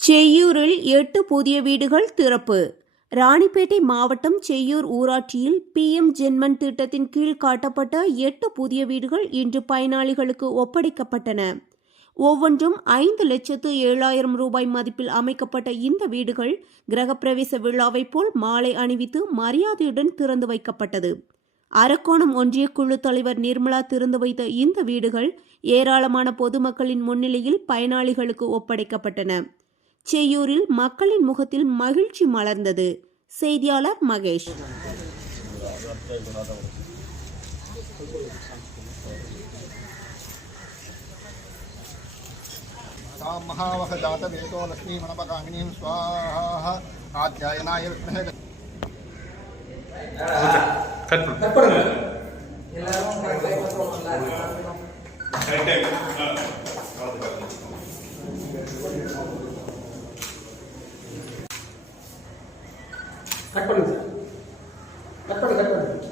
செய்யூரில் 8 புதிய வீடுகள் திறப்பு. ராணிப்பேட்டை மாவட்டம் செய்யூர் ஊராட்சியில் PM ஜென்மன் திட்டத்தின் கீழ் காட்டப்பட்ட 8 புதிய வீடுகள் இன்று பயனாளிகளுக்கு ஒப்படைக்கப்பட்டன. ஒவ்வொன்றும் 5,07,000 ரூபாய் மதிப்பில் அமைக்கப்பட்ட இந்த வீடுகள் கிரகப்பிரவேச விழாவை போல் மாலை அணிவித்து மரியாதையுடன் திறந்து வைக்கப்பட்டது. அரக்கோணம் ஒன்றிய குழு தலைவர் நிர்மலா திறந்து வைத்த இந்த வீடுகள் ஏராளமான பொதுமக்களின் முன்னிலையில் பயனாளிகளுக்கு ஒப்படைக்கப்பட்டன. செய்யூரில் மக்களின் முகத்தில் மகிழ்ச்சி மலர்ந்தது. செய்தியாளர் மகேஷ். महावहजातवेदो लक्ष्मीमणपकामिनीं स्वाहा आध्यायनाय विद्महे கட் பண்ணுங்க சார். கட் பண்ணு